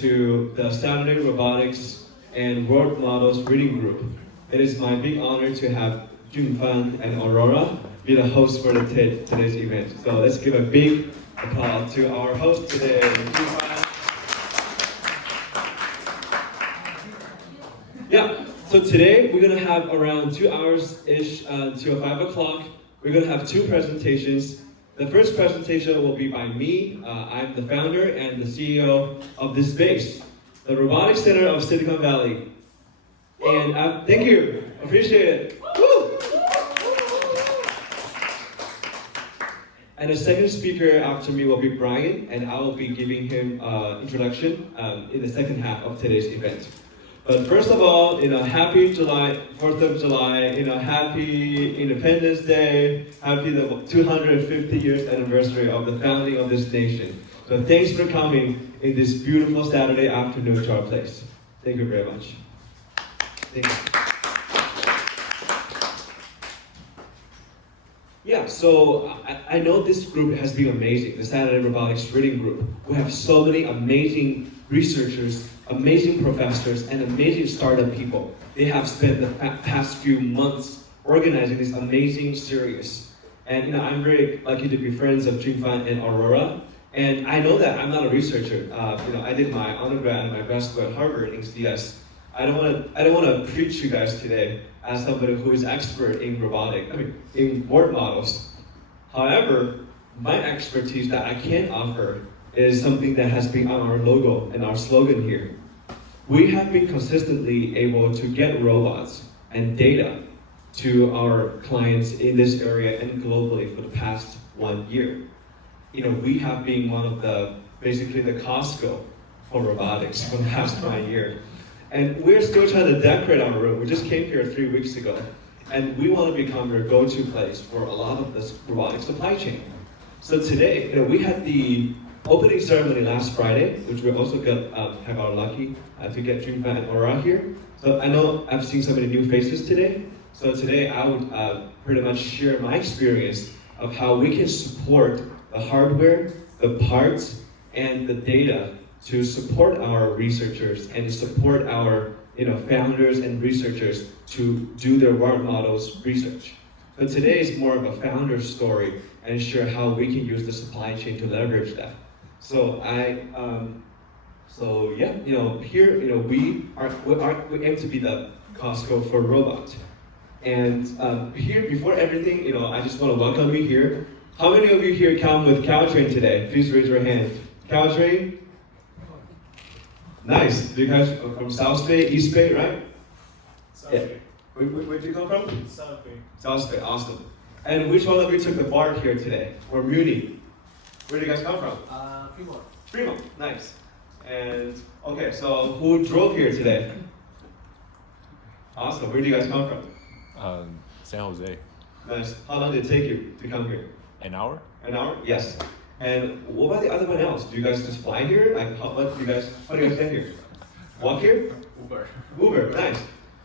to the Saturday Robotics and World Models Reading Group. It is my big honor to have Junfan and Aurora be the hosts for today's event. So let's give a big applause to our host today, Junfan. Yeah, so today we're gonna have around 2 hours-ish till 5 o'clock. We're gonna have two presentations. The first presentation will be by me. I'm the founder and the CEO of this space, the Robotics Center of Silicon Valley. And thank you, appreciate it. Woo! And the second speaker after me will be Brian, and I will be giving him introduction in the second half of today's event. But first of all, happy July, 4th of July, happy Independence Day, happy the 250 years anniversary of the founding of this nation. So thanks for coming in this beautiful Saturday afternoon to our place. Thank you very much. Thank you. Yeah, so I know this group has been amazing, the Saturday Robotics Reading Group. We have so many amazing researchers, amazing professors, and amazing startup people. They have spent the past few months organizing this amazing series. And I'm very lucky to be friends of Junfan and Aurora. And I know that I'm not a researcher. I did my undergrad and my grad school at Harvard in CS. I don't want to preach you guys today as somebody who is expert in in word models. However, my expertise that I can offer is something that has been on our logo and our slogan here. We have been consistently able to get robots and data to our clients in this area and globally for the past 1 year. We have been one of basically the Costco for robotics for the past 1 year. And we're still trying to decorate our room. We just came here 3 weeks ago. And we want to become your go-to place for a lot of this robotic supply chain. So today, we had the opening ceremony last Friday, which we also have our lucky to get Junfan and Aurora here. So I know I've seen so many new faces today. So today I would pretty much share my experience of how we can support the hardware, the parts, and the data to support our researchers and support our founders and researchers to do their world models research. So today is more of a founder story and share how we can use the supply chain to leverage that. So here, we aim to be the Costco for robots. And here, before everything, I just want to welcome you here. How many of you here come with Caltrain today? Please raise your hand. Caltrain? Nice. You guys are from South Bay, East Bay, right? South Bay. Yeah. Where did you come from? South Bay. South Bay, awesome. And which one of you took the BART here today? Or Muni? Where do you guys come from? Fremont. Fremont, nice. And okay, so who drove here today? Awesome. Where do you guys come from? San Jose. Nice. How long did it take you to come here? An hour? An hour? Yes. And what about the other one else? Do you guys just fly here? Like, how do you guys get here? Walk here? Uber. Uber, nice.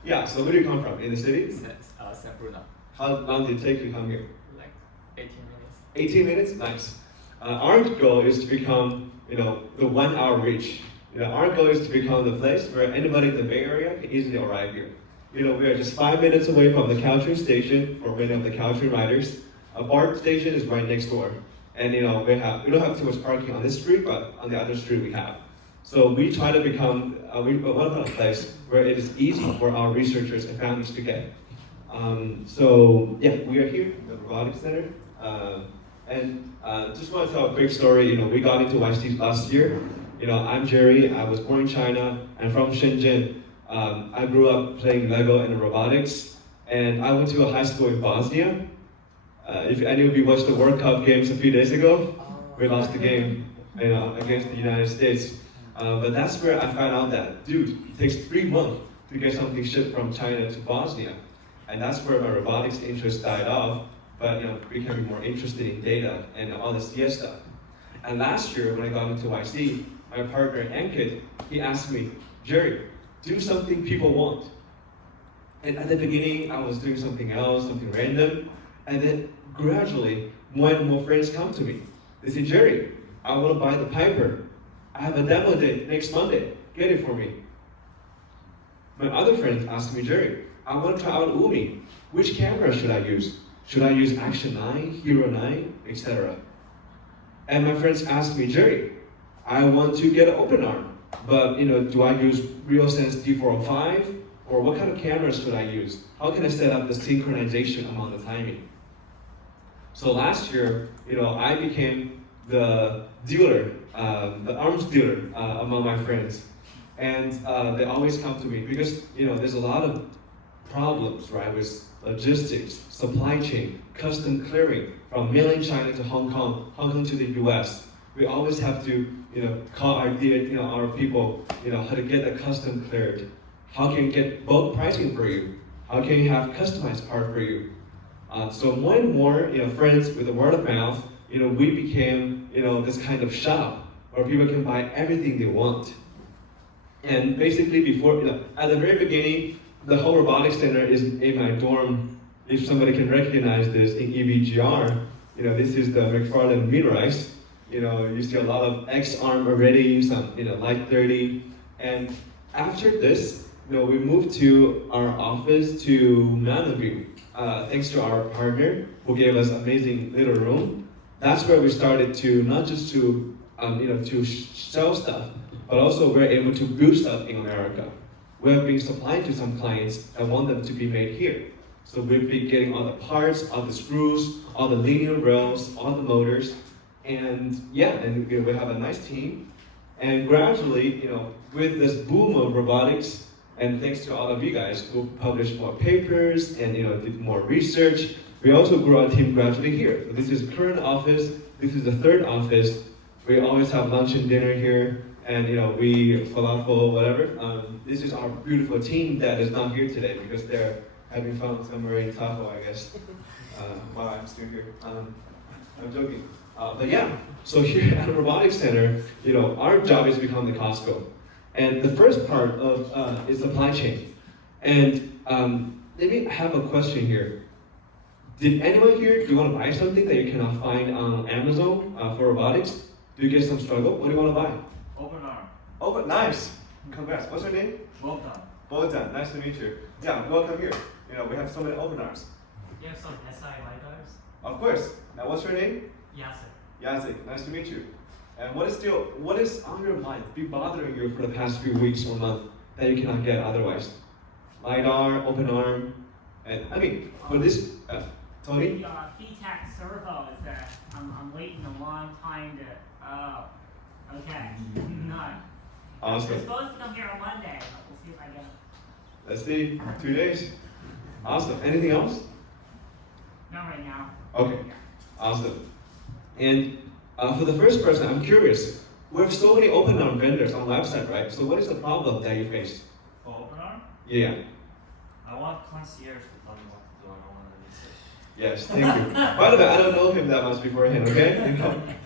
Yeah, so where do you come from? In the city? San Bruno. How long did it take you to come here? Like 18 minutes. 18 minutes? Nice. Our goal is to become, the 1 hour reach. Our goal is to become the place where anybody in the Bay Area can easily arrive here. We are just 5 minutes away from the Caltrain station for many of the Caltrain riders. A BART station is right next door. And we don't have too much parking on this street, but on the other street we have. So we try to become, we want to be a place where it is easy for our researchers and founders to get. We are here at the Robotics Center. And just want to tell a quick story. We got into YC last year. I'm Jerry. I was born in China. I'm from Shenzhen. I grew up playing Lego and robotics. And I went to a high school in Bosnia. If any of you watched the World Cup games a few days ago, we lost the game against the United States. But that's where I found out that, dude, it takes 3 months to get something shipped from China to Bosnia. And that's where my robotics interest died off. But became more interested in data and all the CS stuff. And last year, when I got into YC, my partner Ankit, he asked me, Jerry, do something people want. And at the beginning, I was doing something else, something random. And then gradually, more and more friends come to me. They say, Jerry, I want to buy the Piper. I have a demo day next Monday. Get it for me. My other friend asked me, Jerry, I want to try out Wuji. Which camera should I use? Should I use Action 9, Hero 9, etc.? And my friends asked me, Jerry, I want to get an open arm, but do I use RealSense D405? Or what kind of cameras should I use? How can I set up the synchronization among the timing? So last year, I became the dealer, the arms dealer among my friends. And they always come to me because there's a lot of problems, right, with logistics, supply chain, custom clearing from mainland China to Hong Kong, Hong Kong to the US. We always have to call our people, how to get a custom cleared. How can you get bulk pricing for you? How can you have customized part for you? So more and more, friends with the word of mouth, we became, this kind of shop where people can buy everything they want. And basically before, at the very beginning, the whole robotics center is in my dorm. If somebody can recognize this in EVGR, this is the McFarlane Meteorites. You see a lot of X-arm already, some, Light 30. And after this, we moved to our office to Mountain thanks to our partner who gave us amazing little room. That's where we started to not just to sell stuff, but also we're able to build stuff in America. We have been supplying to some clients that want them to be made here. So we've been getting all the parts, all the screws, all the linear rails, all the motors, and we have a nice team. And gradually, with this boom of robotics, and thanks to all of you guys who published more papers and did more research, we also grew our team gradually here. So this is the current office. This is the third office. We always have lunch and dinner here, and we falafel, whatever. This is our beautiful team that is not here today because they're having fun somewhere in Tahoe, I guess. While I'm still here. I'm joking. But yeah, so here at the Robotics Center, our job is to become the Costco. And the first part of is supply chain. And let me have a question here. Did anyone here, do you want to buy something that you cannot find on Amazon for robotics? Do you get some struggle? What do you want to buy? Open arm. Oh, nice. Congrats. What's your name? Bogdan. Bogdan. Nice to meet you. Yeah, welcome here. We have so many open arms. You have some SI LiDARs? Of course. Now, what's your name? Yasser. Yazik. Nice to meet you. And what is on your mind, be bothering you for the past few weeks or month that you cannot get otherwise? LiDAR, open arm, and for this, Tony? The VTAC servo is that I'm waiting a long time to, okay, no. Awesome. We're supposed to come here on Monday, but we'll see if I get it. Let's see, 2 days. Awesome. Anything else? Not right now. Okay, awesome. And for the first person, I'm curious. We have so many open arm vendors on the website, right? So what is the problem that you face? For open arm? Yeah. I want concierge to tell me what to do. I don't want to research. Yes, thank you. By the way, I don't know him that much beforehand, okay?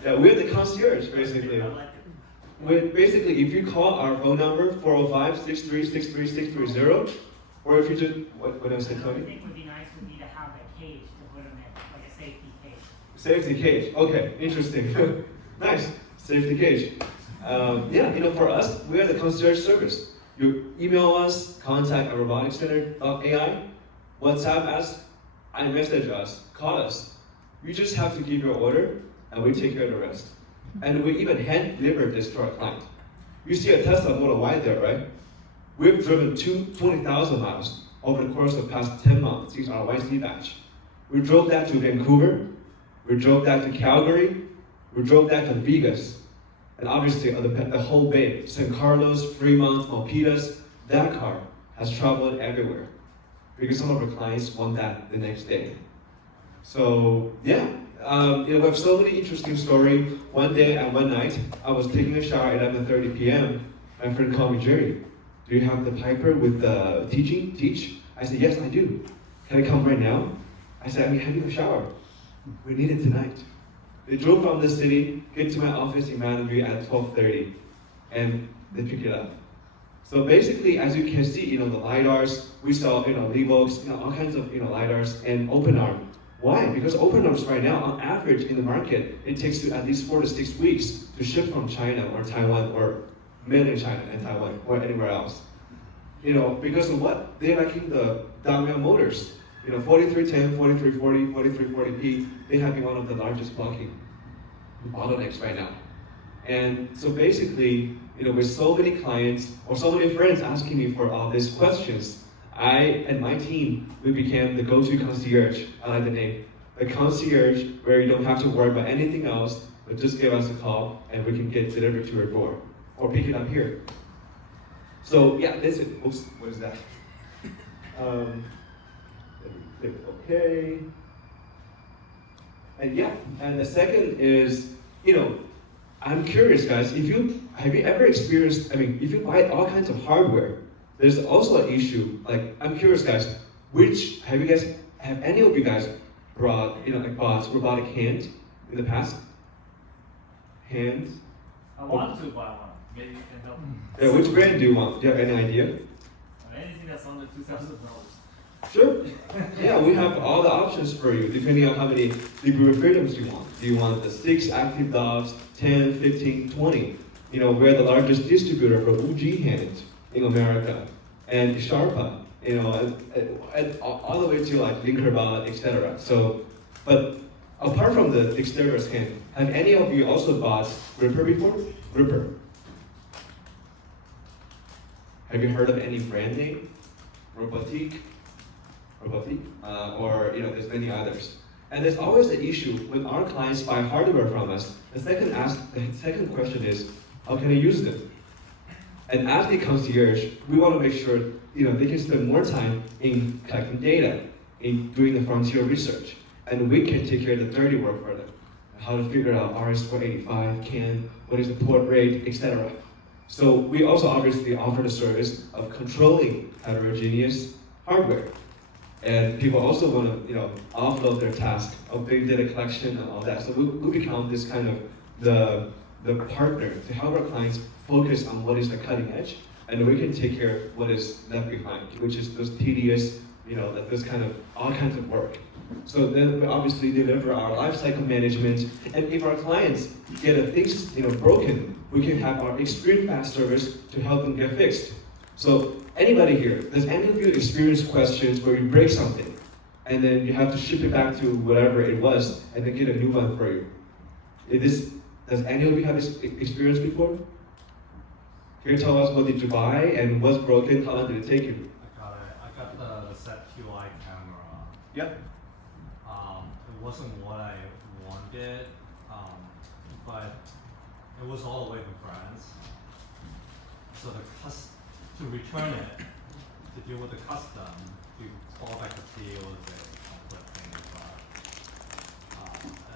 Yeah, we're the concierge, basically. Basically, if you call our phone number, 405-6363630, or if you just, what did I say, Another Tony? thing would be nice would be to have a cage to put them in, like a safety cage. Safety cage, okay, interesting. Nice, safety cage. For us, we are the concierge service. You email us, contact at roboticscenter.ai, WhatsApp us, iMessage us, call us. You just have to give your order, and we take care of the rest. And we even hand deliver this to our client. You see a Tesla Model Y there, right? We've driven 20,000 miles over the course of the past 10 months since our YC batch. We drove that to Vancouver, we drove that to Calgary, we drove that to Vegas, and obviously the whole Bay, San Carlos, Fremont, Milpitas, that car has traveled everywhere because some of our clients want that the next day. So yeah, we have so many interesting stories. One day and one night, I was taking a shower at 11:30 p.m. My friend called me, Jerry, do you have the Piper with the teach? I said, yes, I do. Can I come right now? I said, I'm having a shower. We need it tonight. They drove from the city, get to my office in Mountain View at 12:30, and they pick it up. So basically, as you can see, the LiDARs, we saw, Levox, all kinds of, LiDARs and open arm. Why? Because open arms right now, on average in the market, it takes you at least 4 to 6 weeks to ship from China or Taiwan or mainland China and Taiwan or anywhere else. Because of what? They're lacking the Damian motors. 4310, 4340, 4340P, they have been one of the largest blocking bottlenecks right now. And so basically, with so many clients or so many friends asking me for all these questions, I and my team, we became the go-to concierge. I like the name. The concierge, where you don't have to worry about anything else, but just give us a call and we can get delivered to your door or pick it up here. So yeah, that's it. Oops, what is that? Okay. And yeah, and the second is, I'm curious, guys. Have you ever experienced? If you buy all kinds of hardware, there's also an issue. Like, I'm curious, guys. Have any of you guys bought robotic hand in the past? Hand? I want to buy one. Maybe you can help me. Yeah, which brand do you want? Do you have any idea? Anything that's under $2,000. Sure. Yeah, we have all the options for you, depending on how many degree of freedoms you want. Do you want the 6 active dots, 10, 15, 20? We're the largest distributor for Wuji hand in America, and Sharpa, and all the way to like Linkerbot, etc. So, but apart from the dexterous hand, have any of you also bought Ripper before? Ripper. Have you heard of any brand name? Robotics? Or there's many others. And there's always the issue when our clients buy hardware from us. The second question is, how can I use them? And as the concierge, we want to make sure they can spend more time in collecting data, in doing the frontier research, and we can take care of the dirty work for them. How to figure out RS-485, CAN, what is the port rate, etc. So we also obviously offer the service of controlling heterogeneous hardware. And people also want to, offload their task of big data collection and all that. So we become this kind of the partner to help our clients focus on what is the cutting edge, and we can take care of what is left behind, which is those tedious, this kind of all kinds of work. So then we obviously deliver our lifecycle management, and if our clients get things broken, we can have our extreme fast service to help them get fixed. So anybody here, does any of you experience questions where you break something and then you have to ship it back to whatever it was and then get a new one for you? Does any of you have this experience before? Can you tell us what did you buy and what's broken? How long did it take you? I got the set QI camera. Yep. It wasn't what I wanted, but it was all the way from France. So to return it, to deal with the custom, to call back the field is a complex thing,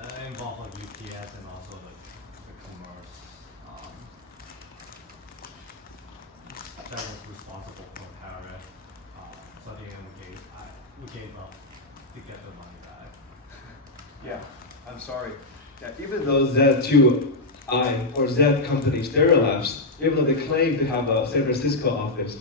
but it involved like UPS and also the commerce that was responsible for tariff. So at the end we gave up to get the money back. Yeah, I'm sorry. Yeah, even though Z2I or Z company, Stereolabs, even though they claim to have a San Francisco office,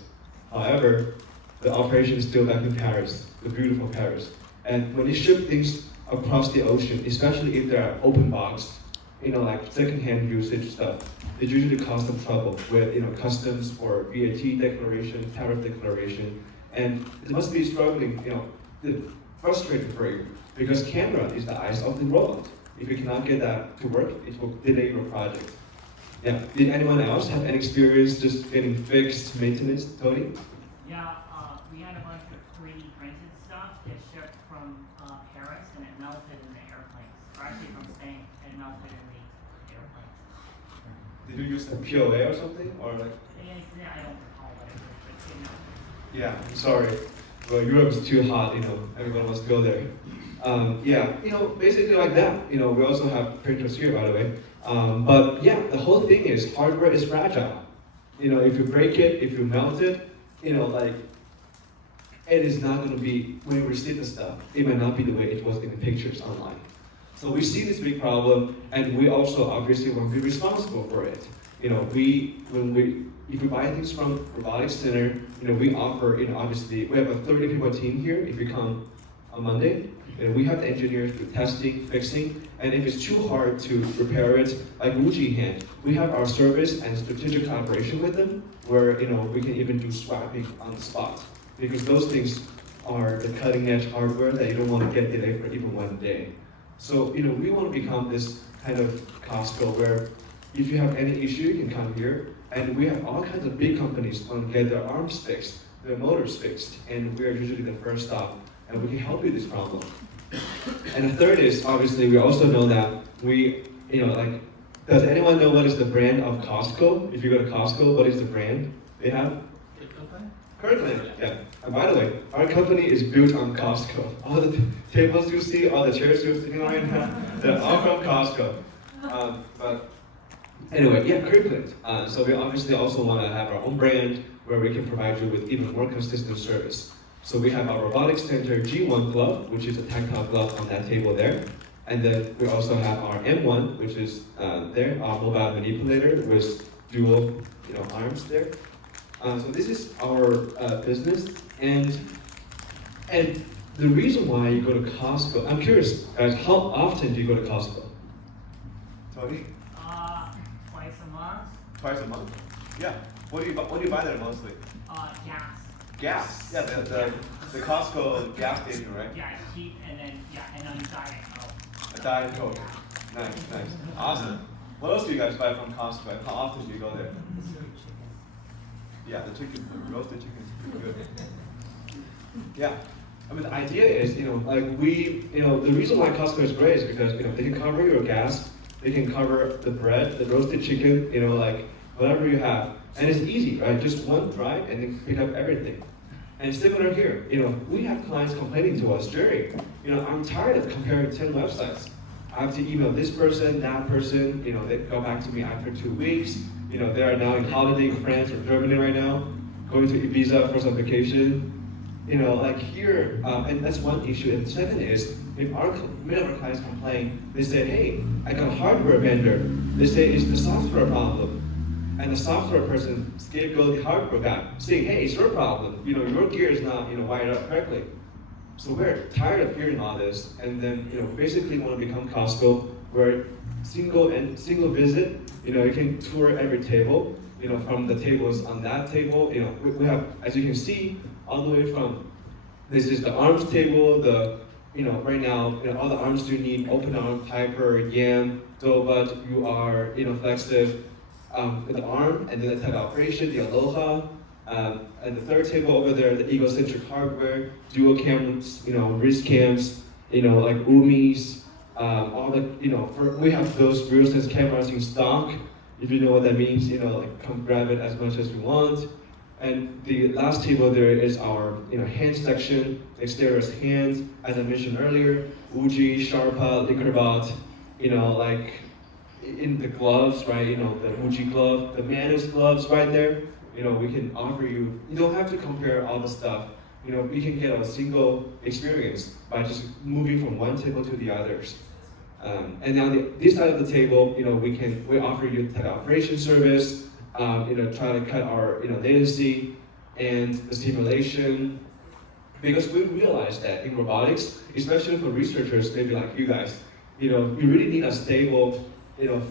however, the operation is still back in Paris, the beautiful Paris. And when they ship things across the ocean, especially if they're open box, like secondhand usage stuff, it usually cause them trouble with customs for VAT declaration, tariff declaration, and it must be struggling, frustrating for you because camera is the eyes of the robot. If you cannot get that to work, it will delay your project. Yeah. Did anyone else have any experience just getting fixed maintenance, Tony? Yeah, we had a bunch of 3D printed stuff that shipped from Paris and it melted in the airplanes. Or actually from Spain, and it melted in the airplanes. Did you use the POA or something? Or like? Yeah, I don't recall what it was, but you know. Yeah, I'm sorry. Well, Europe is too hot, everyone wants to go there. Yeah, basically like that. We also have printers here, by the way. But yeah, the whole thing is hardware is fragile. If you break it, if you melt it, it is not going to be, when you receive the stuff, it might not be the way it was in the pictures online. So we see this big problem, and we also obviously want to be responsible for it. If we buy things from Robotics Center, we offer, obviously, we have a 30 people team here if you come on Monday, And we have the engineers do testing, fixing, and if it's too hard to repair it, like Wuji hand, we have our service and strategic collaboration with them, where we can even do swapping on the spot, because those things are the cutting edge hardware that you don't want to get delayed for even one day. So we want to become this kind of Costco where if you have any issue, you can come here, and we have all kinds of big companies want to get their arms fixed, their motors fixed, and we are usually the first stop, and we can help you with this problem. And the third is, obviously, we also know that does anyone know what is the brand of Costco? If you go to Costco, what is the brand they have? Kirkland, yeah. And by the way, our company is built on Costco. All the tables you see, all the chairs you're sitting on right now, they're all from Costco. But anyway, yeah, Kirkland. So we obviously also want to have our own brand where we can provide you with even more consistent service. So we have our Robotics Center G1 glove, which is a tactile glove on that table there. And then we also have our M1, which is there, our mobile manipulator with dual arms there. So this is our business, and the reason why you go to Costco, I'm curious, guys, how often do you go to Costco? Tony? Twice a month. Twice a month? Yeah. What do you buy there mostly? Gas. Gas. Yeah, the Costco gas station, right? Yeah, it's cheap, and then Diet Coke. A Diet Coke. Nice. Awesome. What else do you guys buy from Costco, and how often do you go there? Yeah, the roasted chicken is pretty good. Yeah, I mean the idea is, the reason why Costco is great is because they can cover your gas, they can cover the bread, the roasted chicken, whatever you have, and it's easy, right? Just one drive and then pick up everything. And similar here, we have clients complaining to us, Jerry, I'm tired of comparing 10 websites. I have to email this person, that person, they go back to me after 2 weeks. They are now in holiday in France or Germany right now, going to Ibiza for some vacation. Here, and that's one issue. And the second is, if many of our clients complain, they say, hey, I got a hardware vendor. They say it's the software problem. And the software person scapegoat the hardware guy, saying, hey, it's your problem. Your gear is not wired up correctly. So we're tired of hearing all this, and then basically want to become Costco, where single visit. You can tour every table. From the tables on that table. We have, as you can see, all the way from this is the arms table. Right now, all the arms you need: open arm, Piper, Yam, Dobot, UR, Flexive, the arm, and then the type of operation, the Aloha. And the third table over there, the egocentric hardware, dual cameras, wrist cams, like Umis, all the, we have those real-sense cameras in stock. If you know what that means, come grab it as much as you want. And the last table there is our, hand section, exterior hands, as I mentioned earlier, Wuji, Sharpa, Liquorbot, in the gloves, right? The Wuji glove, the Manus gloves right there. We can offer you don't have to compare all the stuff. We can get a single experience by just moving from one table to the others. And now this side of the table, we offer you the operation service, try to cut our latency and the simulation, because we realize that in robotics, especially for researchers, maybe like you guys, you really need a stable,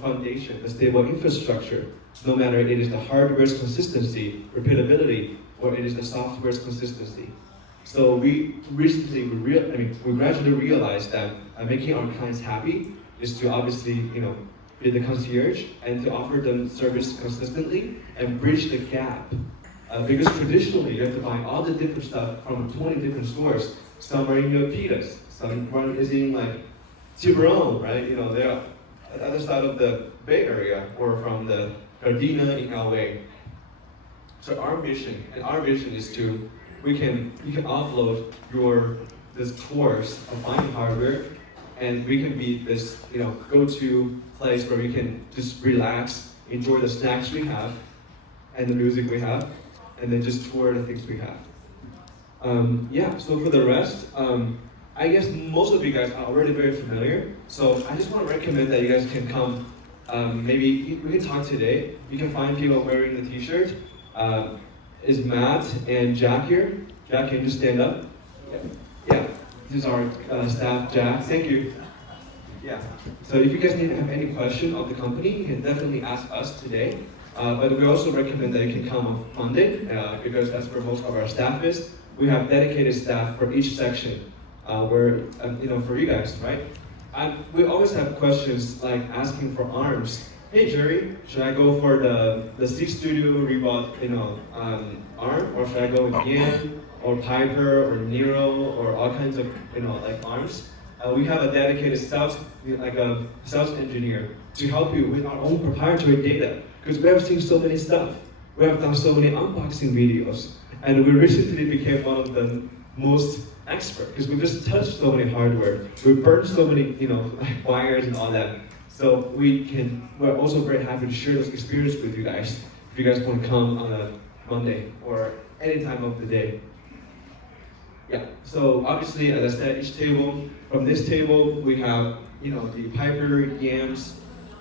foundation, a stable infrastructure. No matter it is the hardware's consistency, repeatability, or it is the software's consistency. So we gradually realized that making our clients happy is to obviously, be the concierge and to offer them service consistently and bridge the gap. Because traditionally, you have to buy all the different stuff from 20 different stores. Some are in Milpitas, some is in Tiburon, right? They're on the other side of the Bay Area, or from the Gardena in LA. So our mission is to, you can offload this tours of buying hardware, and we can be this, go-to place where we can just relax, enjoy the snacks we have, and the music we have, and then just tour the things we have. So for the rest, I guess most of you guys are already very familiar, so I just want to recommend that you guys can come. Maybe we can talk today. You can find people wearing the t-shirt. Is Matt and Jack here? Jack, can you just stand up? Yeah. this is our staff, Jack. Thank you. Yeah. So if you guys have any question of the company, you can definitely ask us today. But we also recommend that you can come on Monday because that's where most of our staff is. We have dedicated staff for each section, where for you guys, right? And we always have questions like asking for arms. Hey Jerry, should I go for the C Studio Rebot, arm, or should I go with Yen or Piper or Nero or all kinds of arms? We have a dedicated sales engineer to help you with our own proprietary data because we have seen so many stuff. We have done so many unboxing videos, and we recently became one of the most expert because we just touched so many hardware. We burned so many wires and all that. So we're also very happy to share this experience with you guys. If you guys want to come on a Monday or any time of the day. Yeah, so obviously, as I said, each table, from this table, we have, the Piper, Yams,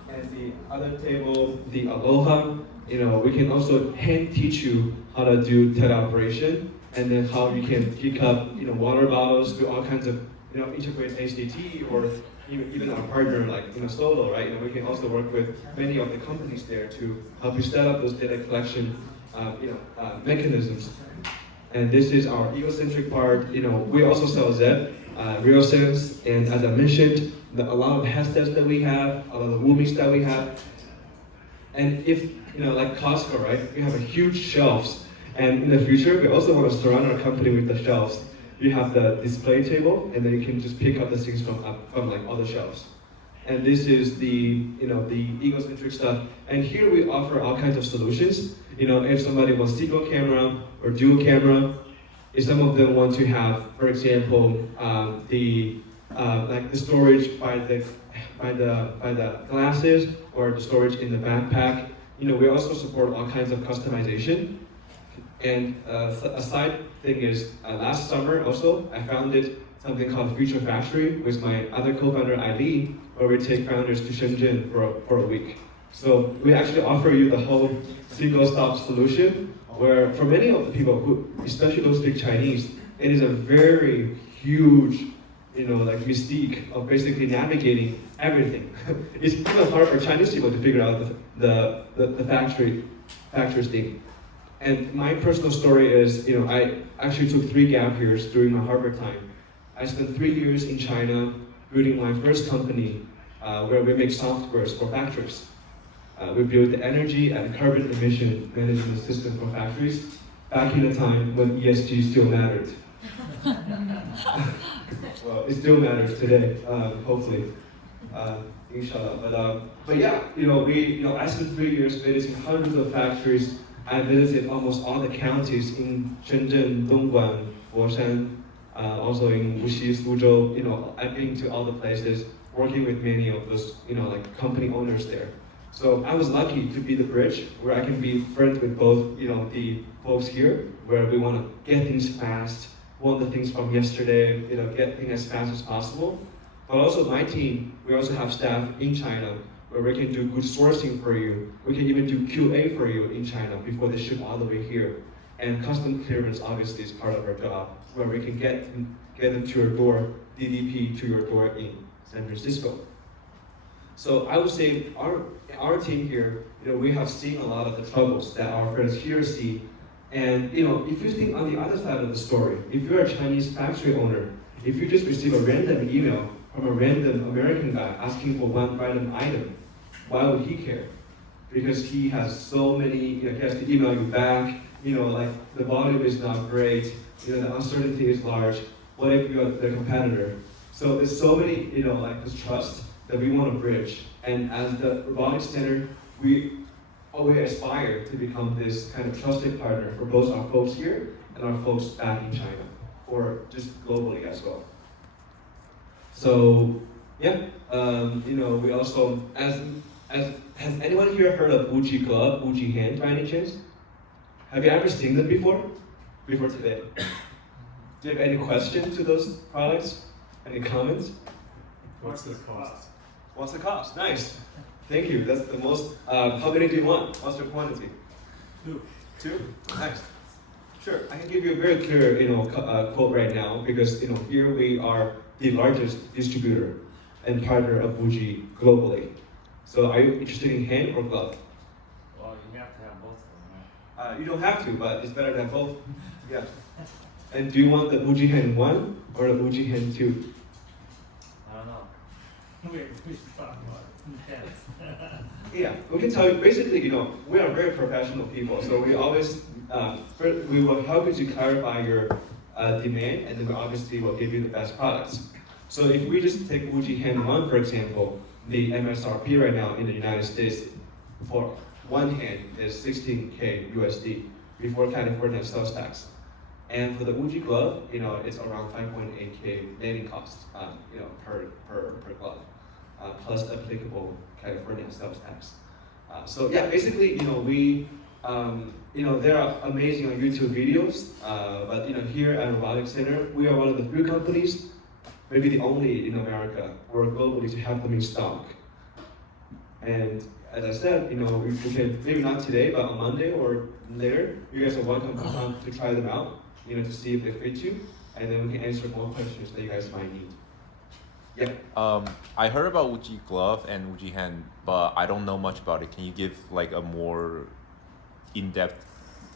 and the other table, the Aloha. We can also hand teach you how to do teleoperation, and then how you can pick up, water bottles, do all kinds of, integrate HDT, or even our partner like, Solo, right? We can also work with many of the companies there to help you set up those data collection, mechanisms. And this is our egocentric part. We also sell Zep, RealSense, and as I mentioned, a lot of headsets that we have, a lot of Wumis that we have. And if, like Costco, right? We have a huge shelves. And in the future, we also want to surround our company with the shelves. You have the display table, and then you can just pick up the things from like all the shelves. And this is the the egocentric stuff. And here we offer all kinds of solutions. If somebody wants single camera or dual camera, if some of them want to have, for example, the storage by the glasses or the storage in the backpack. We also support all kinds of customization. And a side thing is, last summer also, I founded something called Future Factory with my other co-founder, Eileen, where we take founders to Shenzhen for a week. So we actually offer you the whole single-stop solution, where for many of the people, who, especially those speak Chinese, it is a very huge, mystique of basically navigating everything. It's kind of hard for Chinese people to figure out the factory's thing. And my personal story is, I actually took 3 gap years during my Harvard time. I spent 3 years in China building my first company where we make softwares for factories. We built the energy and carbon emission management system for factories back in the time when ESG still mattered. Well, it still matters today, hopefully, inshallah. But yeah, I spent 3 years visiting hundreds of factories. I visited almost all the counties in Shenzhen, Dongguan, Foshan, also in Wuxi, Suzhou. I've been to all the places, working with many of those, company owners there. So I was lucky to be the bridge where I can be friends with both, the folks here, where we want to get things fast, want the things from yesterday, get things as fast as possible. But also my team, we also have staff in China where we can do good sourcing for you. We can even do QA for you in China before they ship all the way here. And custom clearance obviously is part of our job, where we can get them to your door, DDP to your door in San Francisco. So I would say our team here, we have seen a lot of the troubles that our friends here see. And if you think on the other side of the story, if you're a Chinese factory owner, if you just receive a random email from a random American guy asking for one random item, why would he care? Because he has so many, he has to email you back, the volume is not great, the uncertainty is large. What if you're the competitor? So there's so many, this trust that we want to bridge. And as the Robotics Center, we always aspire to become this kind of trusted partner for both our folks here and our folks back in China, or just globally as well. So, yeah, we also, has anyone here heard of Wuji glove, Wuji hand by any chance? Have you ever seen them before today? Do you have any questions to those products? Any comments? What's the cost? What's the cost? Nice. Thank you. That's the most. How many do you want? What's your quantity? 2. 2? Nice. Sure, I can give you a very clear, quote right now because here we are the largest distributor and partner of Wuji globally. So, are you interested in hand or glove? Well, you have to have both of them, right? You don't have to, but it's better to have both. Yeah. And do you want the Wuji hand 1 or the Wuji hand 2? I don't know. We should talk about it. Yes. Yeah, we can tell you. Basically, we are very professional people, so we always we will help you to clarify your demand, and then we obviously will give you the best products. So if we just take Wuji hand 1, for example, the MSRP right now in the United States for one hand is 16K USD before California sales tax. And for the Wuji glove, it's around 5.8K landing cost, per glove, plus applicable California sales tax. So yeah, basically, there are amazing on YouTube videos, but here at Robotics Center, we are one of the few companies, maybe the only in America or globally to have them in stock. And as I said, we can, maybe not today, but on Monday or later, you guys are welcome to come to try them out, to see if they fit you, and then we can answer more questions that you guys might need. Yeah. I heard about Wuji glove and Wuji hand, but I don't know much about it. Can you give like a more in-depth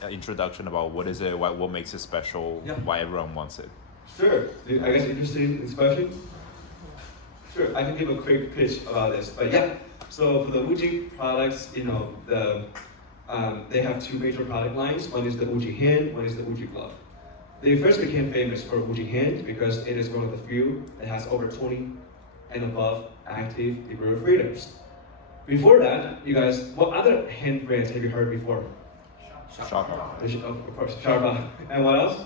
introduction about what is it, what makes it special, Yeah. why everyone wants it? Sure. I guess interested in this question? Sure, I can give a quick pitch about this. But yeah, so for the Wuji products, they have two major product lines. One is the Wuji hand, one is the Wuji glove. They first became famous for Wuji hand because it is one of the few that has over 20 and above active degree of freedoms. Before that, you guys, what other hand brands have you heard before? Shaka. Of course, Sharpa. And what else?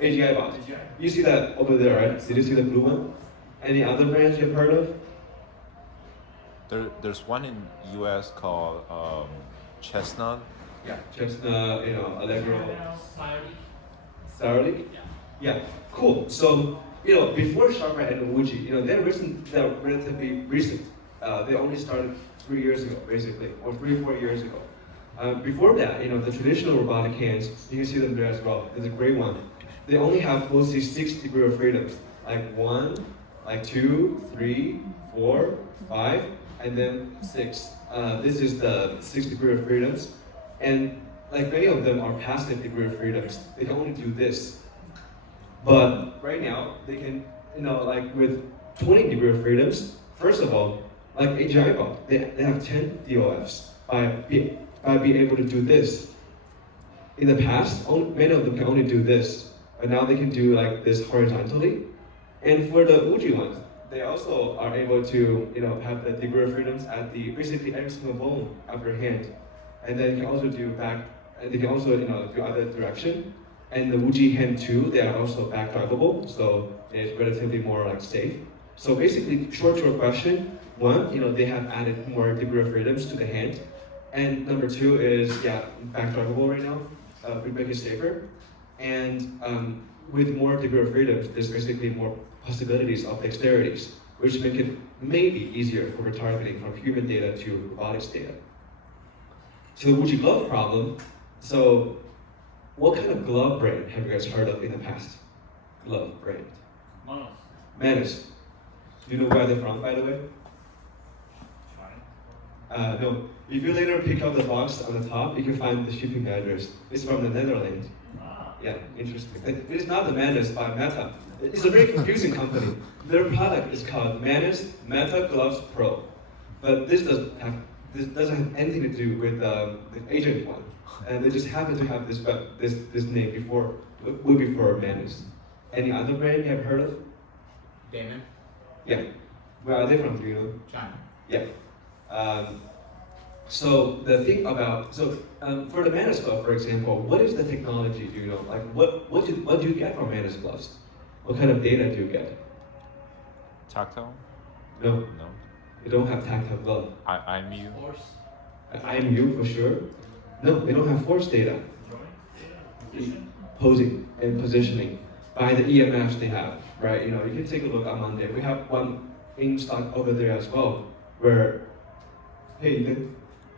AGI bot. You see that over there, right? Did you see the blue one? Any other brands you've heard of? There's one in US called Chestnut. Yeah, Chestnut, Allegro. Saralik? Yeah, cool. So, before Sharpa and Wuji, they're relatively recent. They only started 3 years ago, basically, or 4 years ago. Before that, the traditional robotic hands, you can see them there as well. There's a gray one. They only have mostly 6 degrees of freedoms, like 1, like 2, 3, 4, 5, and then 6. This is the 6 degrees of freedoms. And like many of them are passive degree of freedoms. They can only do this. But right now, they can, like with 20 degree of freedoms, first of all, like AGI bot, they have 10 DOFs by being able to do this. In the past, many of them can only do this, but now they can do like this horizontally. And for the Wuji ones, they also are able to, have the degree of freedoms at basically every single bone of your hand. And then you can also do back, and they can also do other direction. And the Wuji hand 2, they are also back drivable, so it's relatively more like safe. So basically, short to your question, one, they have added more degree of freedoms to the hand. And number 2 is, back drivable right now, we make it safer. And with more degree of freedoms, there's basically more possibilities of dexterities, which make it maybe easier for retargeting from human data to robotics data. So the Wuji glove problem, so what kind of glove brand have you guys heard of in the past? Glove brand? Manus. Do you know where they're from, by the way? No. If you later pick up the box on the top, you can find the shipping address. It's from the Netherlands. Yeah, interesting. It is not the Manus by Meta. It's a very confusing company. Their product is called Manus Meta Gloves Pro. But this doesn't have anything to do with the agent one. And they just happen to have this name before Manus. Any other brand you have heard of? Damon? Yeah. Where are they from, do you know? China. Yeah. So the thing about, for the Manus glove, for example, what is the technology, do you know? Like what do you get from Manus gloves? What kind of data do you get? Tactile? No, No. they don't have tactile glove. IMU? IMU for sure? No, they don't have force data. Posing and positioning by the EMFs they have, right? You can take a look on Monday. We have one in stock over there as well, where, hey, Ethan.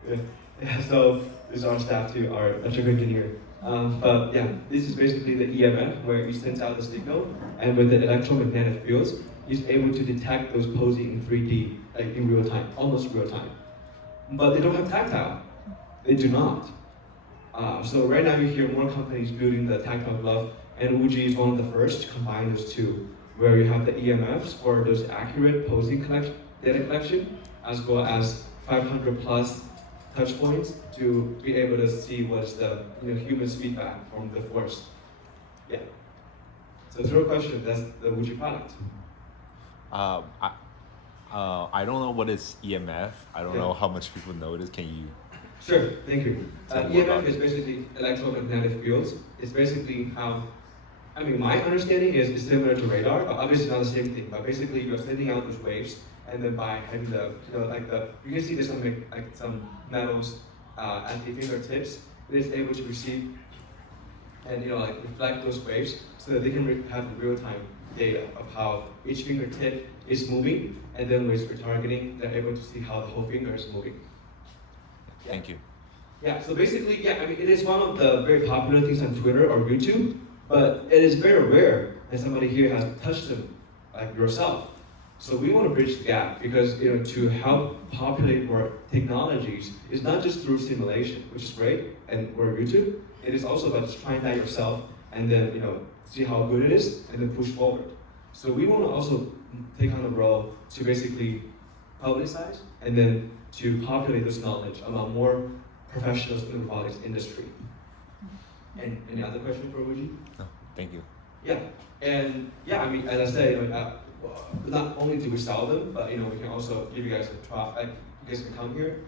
Yeah. So this is our staff too, our electrical engineer. But yeah, this is basically the EMF where it sends out the signal, and with the electromagnetic fields, it's able to detect those posing in 3D, like in real time, almost real time. But they don't have tactile. They do not. So right now you hear more companies building the tactile glove, and Wuji is one of the first to combine those two, where you have the EMFs for those accurate posing data collection, as well as 500 plus touch points to be able to see what's the human's feedback from the force. Yeah. So through a question, that's the Wuji product. I don't know what is EMF. I don't Yeah. know how much people know this. Can you? Sure, thank you. Tell me about EMF is basically electromagnetic fields. It's basically how, I mean, my understanding is it's similar to radar, but obviously not the same thing. But basically, you're sending out those waves, and then by having the, you can see there's some metals at the fingertips, it is able to receive and reflect those waves, so that they can have the real-time data of how each fingertip is moving, and then with retargeting, they're able to see how the whole finger is moving. Thank you. Yeah, so basically, yeah, I mean, it is one of the very popular things on Twitter or YouTube, but it is very rare that somebody here has touched them, like yourself. So we want to bridge the gap because to help populate more technologies is not just through simulation, which is great, or YouTube. It is also about just trying that yourself and then see how good it is and then push forward. So we want to also take on the role to basically publicize and then to populate this knowledge among more professionals in the robotics industry. And any other question for Wuji? No, thank you. Yeah, and yeah, I mean, as I said, not only do we sell them, but we can also give you guys a try. Like, you guys can come here.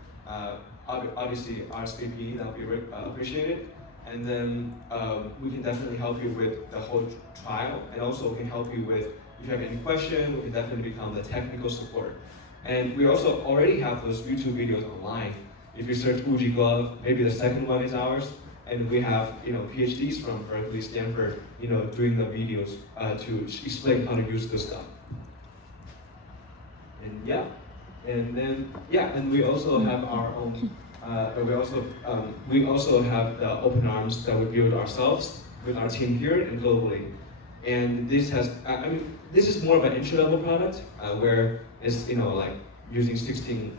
Obviously, RSVP, that would be appreciated. And then we can definitely help you with the whole trial, and also we can help you with if you have any question. We can definitely become the technical support. And we also already have those YouTube videos online. If you search Wuji glove, maybe the second one is ours. And we have PhDs from Berkeley, Stanford, doing the videos to explain how to use this stuff. And yeah, and then and we also have our own. We also have the open arms that we build ourselves with our team here and globally. And this has, I mean, this is more of an entry-level product where it's like using 16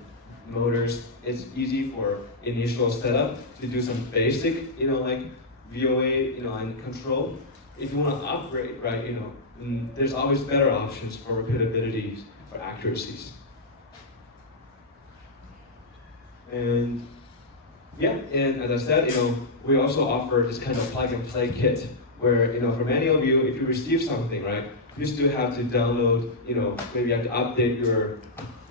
motors. It's easy for initial setup to do some basic, like VOA, and control. If you want to upgrade, right, there's always better options for repeatability, for accuracies. And yeah, and as I said, we also offer this kind of plug-and-play kit where, for many of you, if you receive something, right, you still have to download, maybe you have to update your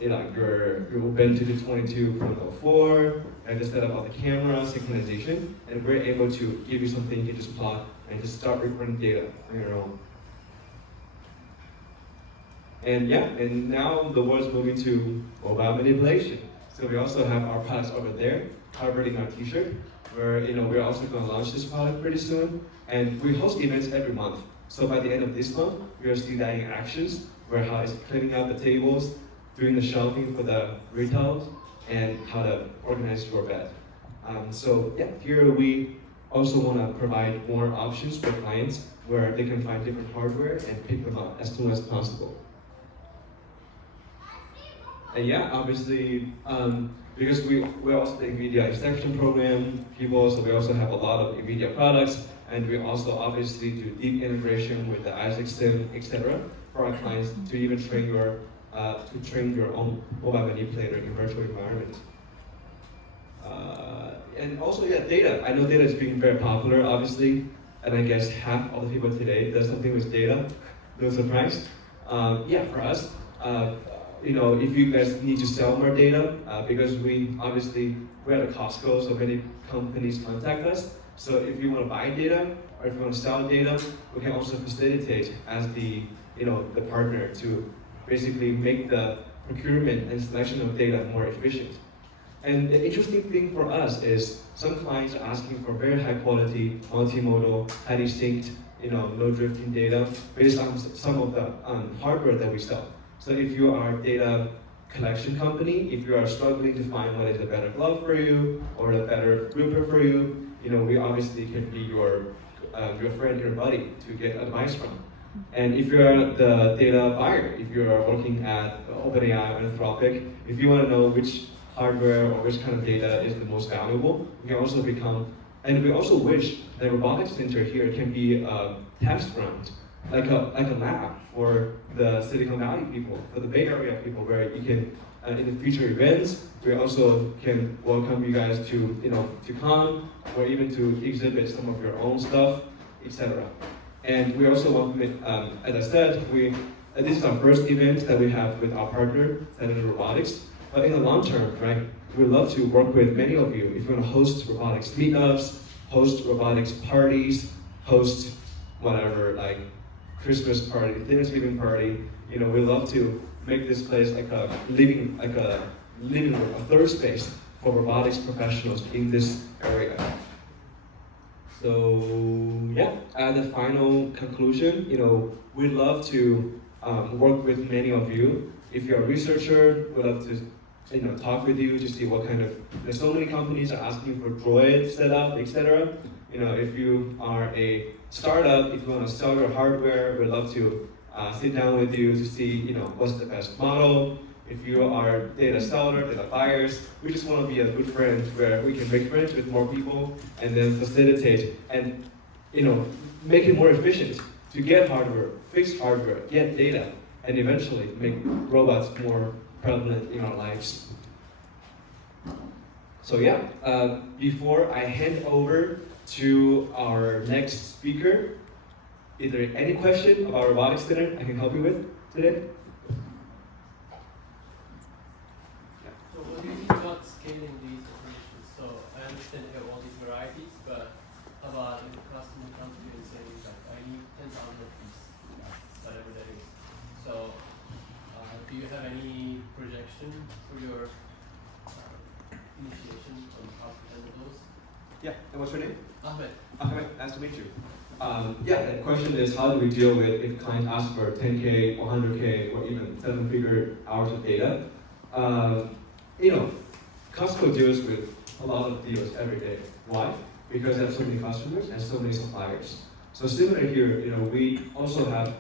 Ubuntu to 22.04, and to set up all the camera synchronization, and we're able to give you something you can just plug and just start recording data on your own. And yeah, and now the world's moving to mobile manipulation. So we also have our products over there, covered in our t-shirt, where we're also going to launch this product pretty soon. And we host events every month. So by the end of this month, we are still adding actions, where how it's cleaning out the tables, doing the shelving for the retails, and how to organize your bed. So yeah, here we also want to provide more options for clients where they can find different hardware and pick them up as soon as possible. And yeah, obviously, because we're also the NVIDIA extension program people, so we also have a lot of NVIDIA products, and we also obviously do deep integration with the Isaac Sim, etc., for our clients to even train your own mobile manipulator in virtual environment. And also, yeah, data. I know data is being very popular, obviously, and I guess half of the people today does something with data. No surprise. Yeah, for us, if you guys need to sell more data, because we're at a Costco, so many companies contact us. So if you want to buy data or if you want to sell data, we can also facilitate as the partner to basically make the procurement and selection of data more efficient. And the interesting thing for us is some clients are asking for very high quality, multimodal, highly synced, no drifting data based on some of the hardware that we sell. So if you are a data collection company. If you are struggling to find what is a better glove for you or a better gripper for you, we obviously can be your friend, your buddy to get advice from. And if you're the data buyer, if you're working at OpenAI or Anthropic, if you want to know which hardware or which kind of data is the most valuable, you can also become, and we also wish that Robotics Center here can be a test ground, like a lab for the Silicon Valley people, for the Bay Area people, where you can, in the future events, we also can welcome you guys to come, or even to exhibit some of your own stuff, etc. And we also want, as I said, this is our first event that we have with our partner, Saturday Robotics. But in the long term, right, we'd love to work with many of you. If you want to host robotics meetups, host robotics parties, host whatever, like Christmas party, Thanksgiving party, we'd love to make this place like a living room, a third space for robotics professionals in this area. So yeah, as a final conclusion, we'd love to work with many of you. If you're a researcher, we'd love to talk with you to see what kind of, there's so many companies are asking for droid setup, etc. If you are a startup, if you want to sell your hardware, we'd love to sit down with you to see what's the best model. If you are data seller, data buyers, we just want to be a good friend where we can make friends with more people and then facilitate and make it more efficient to get hardware, fix hardware, get data, and eventually make robots more prevalent in our lives. So yeah, before I hand over to our next speaker, is there any question about Robotics Center I can help you with today? So what do you think about scaling these operations? So I understand you have all these varieties, but how about if a customer comes to you and says, like, I need 10,000 of these, whatever that is. So do you have any projection for your initiation on how to handle those? Yeah, and what's your name? Ahmed. Ahmed, nice to meet you. Yeah, the question is, how do we deal with if clients ask for 10K, 100K, or even 7-figure hours of data? Costco deals with a lot of deals every day. Why? Because they have so many customers and so many suppliers. So similar here, we also have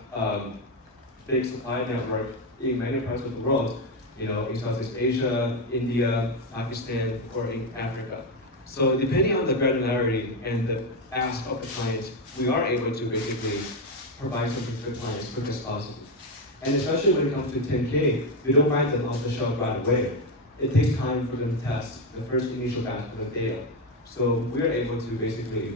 big supply network in many parts of the world, in Southeast Asia, India, Pakistan, or in Africa. So depending on the granularity and the ask of the client, we are able to basically provide something for the client as quick as possible. And especially when it comes to 10K, we don't buy them off the shelf right away. It takes time for them to test the first initial batch of the data. So we are able to basically,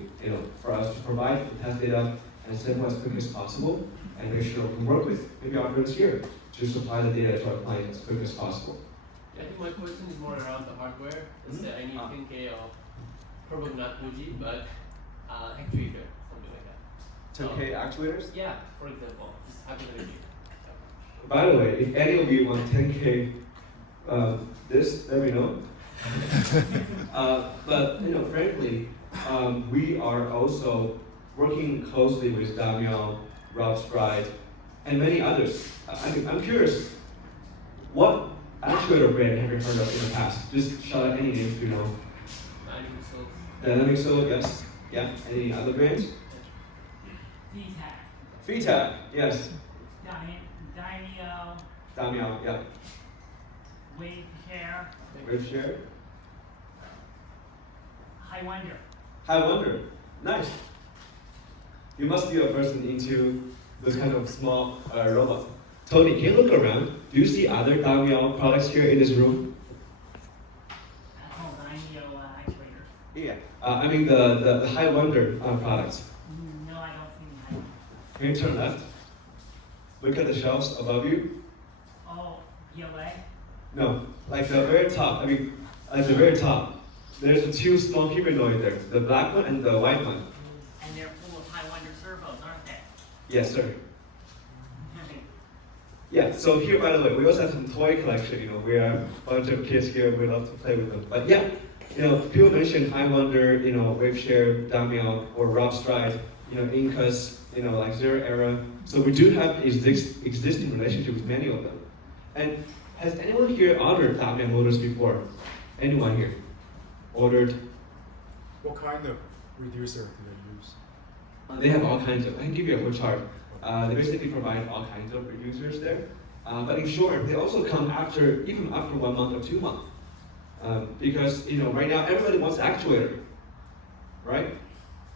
for us to provide the test data and sample as quick as possible and make sure we can work with maybe our friends here to supply the data to our clients as quick as possible. Yeah, I think my question is more around the hardware. Let's say I need 10K of, probably not Wuji, but actuator, something like that. 10K actuators? Yeah, for example, just hypothetically. By the way, if any of you want 10K let me know. But frankly, we are also working closely with Damian, Rob Stride, and many others. I'm curious, what actuator brand have you heard of in the past? Just shout out any names you know. Dynamic Soul, yes. Yeah. Any other brands? VTAC, yes. Damian, yeah. Wave Share. High Wonder. High Wonder, nice. You must be a person into those kind of small robots. Tony, can you look around? Do you see other Damian products here in this room? That's all Daimyo actuators. Yeah. I mean the High Wonder products. No, I don't see them. Can you turn left? Look at the shelves above you. Oh, PLA? No, like the very top. I mean, at the very top. There's the two small humanoid there, the black one and the white one. And they're full of High Wonder servos, aren't they? Yes, sir. Yeah, so here, by the way, we also have some toy collection, we are a bunch of kids here, we love to play with them. But yeah, people mention High Wonder, WaveShare, Damian, or Rob Stride, Incas, like Zero Era. So we do have existing relationship with many of them. And Has anyone here ordered Batman motors before? Anyone here? Ordered? What kind of reducer do they use? They have all kinds of, I can give you a quick chart. They basically provide all kinds of reducers there. But in short, they also come after, even after 1 month or 2 months. Because, right now everybody wants actuator, right?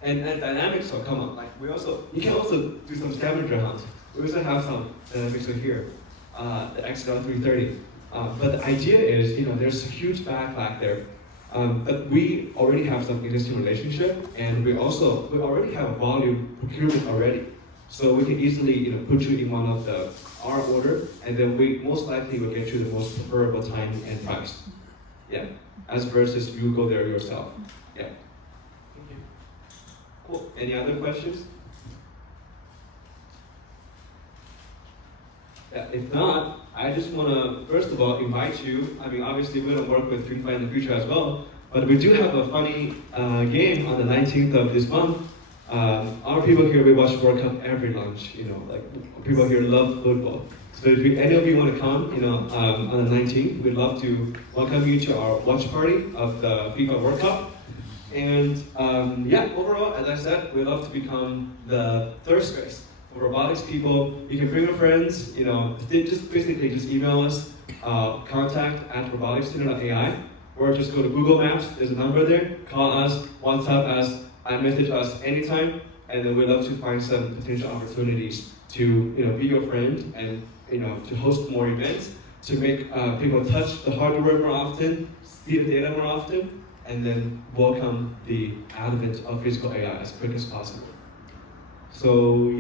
And dynamics will come up. Like you can also do some scavenger hunt. We also have some dynamics over here, the XL330. But the idea is, there's a huge backlog there. But we already have some existing relationship, and we already have a volume procurement already. So we can easily, put you in one of our order, and then we most likely will get you the most preferable time and price. Yeah, as versus you go there yourself. Yeah. Thank you. Cool. Any other questions? Yeah, if not, I just want to, first of all, invite you. I mean, obviously, we're going to work with Dreamfly in the future as well, but we do have a funny game on the 19th of this month. Our people here, we watch World Cup every lunch, like people here love football. So if any of you want to come, on the 19th, we'd love to welcome you to our watch party of the FIFA World Cup. And overall, as I said, we'd love to become the third space for robotics people. You can bring your friends, just email us, contact@robotics.ai, or just go to Google Maps, there's a number there, call us, WhatsApp us, and message us anytime, and then we'd love to find some potential opportunities to be your friend and to host more events, to make people touch the hardware more often, see the data more often, and then welcome the advent of physical AI as quick as possible. So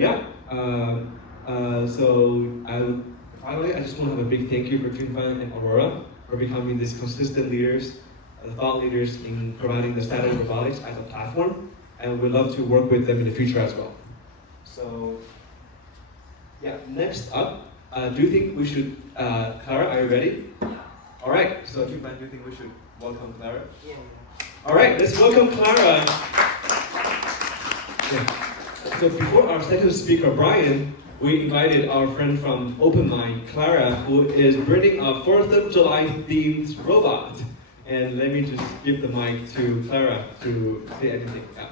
finally, I just want to have a big thank you for Dreamfly and Aurora for becoming these consistent leaders, thought leaders in providing the satellite robotics as a platform, and we'd love to work with them in the future as well. So, next up, do you think we should, Clara, are you ready? Yeah. All right, so Dreamfly, do you think we should welcome Clara? Yeah. All right, let's welcome Clara. Yeah. So before our second speaker, Brian, we invited our friend from OpenMind, Clara, who is bringing a 4th of July themed robot. And let me just give the mic to Clara to say anything. Yeah.